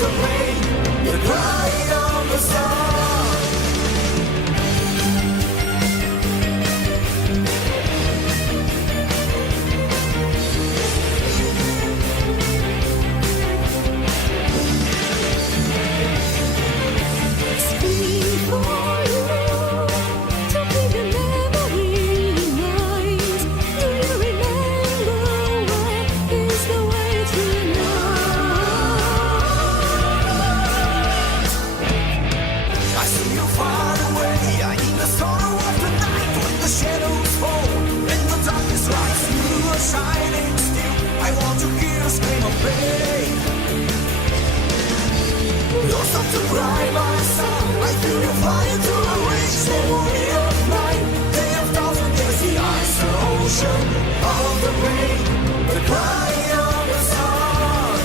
the rain, the crying of the sun. Scream for you to keep the memory in mind. Do you remember what is the way tonight? I see you far away, I in the sorrow of the night, when the shadows fall and the darkness rises, you are shining still. I want to hear you scream of pain. Don't stop to cry, my son. I feel you flying through a rich memory of mine. Day of thousand years, the ice, the ocean of the rain, the crying of the sun.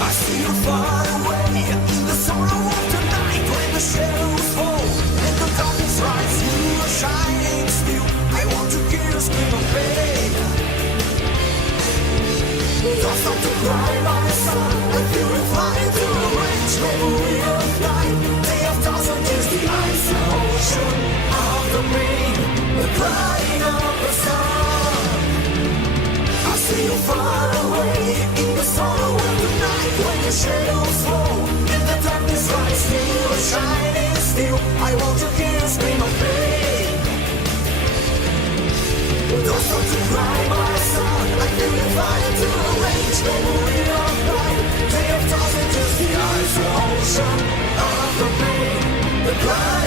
I see you far away in the sorrow of the night, when the shadows fall and the darkness rises. You are shining still. I want to hear you scream of pain. Don't stop to cry, my son. I feel you flying through a rich memory of night. Day of thousand years, the ice, the ocean of the rain, the crying of the sun. I see you far away in the sorrow of the night, when the shadows fall and the darkness rises. You are shining still. I want to hear you scream of pain. Don't stop to cry, my son. I feel you flying through a rage memory of night. Day of thousand years, the ice, the ocean of the rain, the cry.